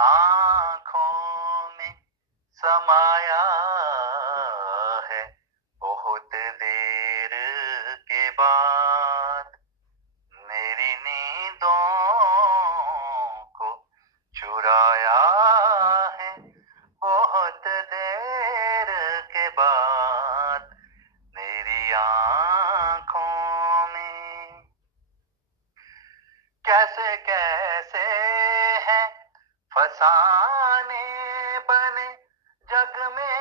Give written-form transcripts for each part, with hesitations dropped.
आँखों में समाया है बहुत देर के बाद। मेरी नींदों को चुराया है बहुत देर के बाद। मेरी आँखों में कैसे कैसे हैं फसाने बने जग में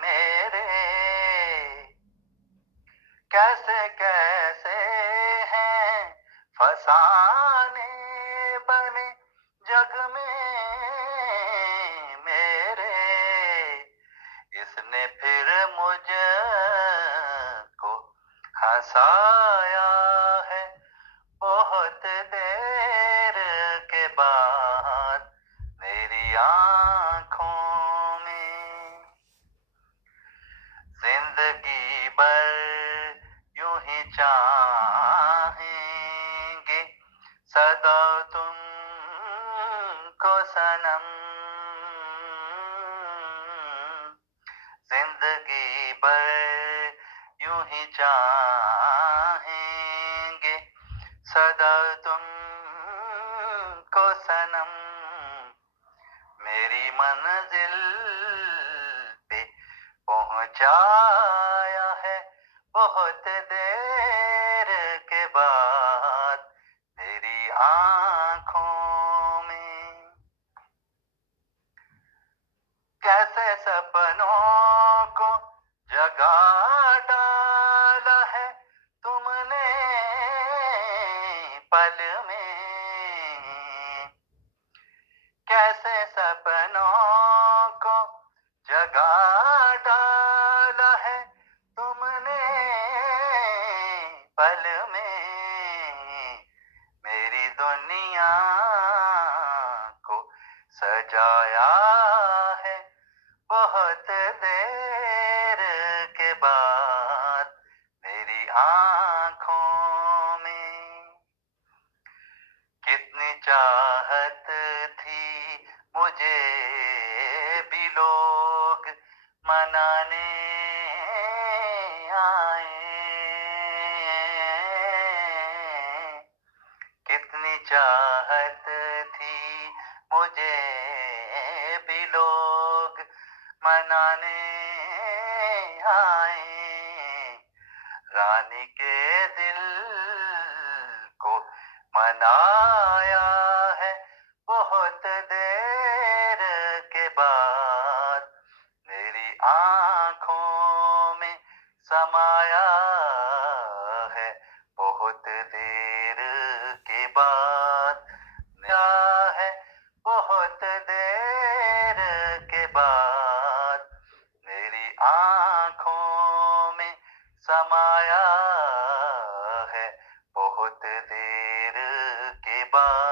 मेरे। कैसे कैसे हैं फसाने बने जग में मेरे। इसने फिर मुझको हंसाया है बहुत देर के बाद। मेरी आँखों में जिंदगी भर यूं ही चाहेंगे सदा तुमको सनम। जिंदगी भर यूं ही चाहेंगे सदा तुमको सनम। मेरी मंजिल पे पहुंचाया है बहुत देर के बाद। मेरी आँखों में कैसे सपनों को जगा डाला है तुमने पल में। कैसे सपनों को जगा डाला है तुमने पल में। मेरी दुनिया को सजाया है बहुत देर के बाद। मेरी आँखों में कितनी चाहत थी मुझे भी लोग मनाने आए। कितनी चाहत थी मुझे भी लोग मनाने आए। रानी के दिल को मनाया है बहुत देर के बाद। मेरी आँखों में समाया है बहुत देर के बाद। क्या है बहुत देर के बाद। मेरी आँखों में समाया है बहुत देर के बाद।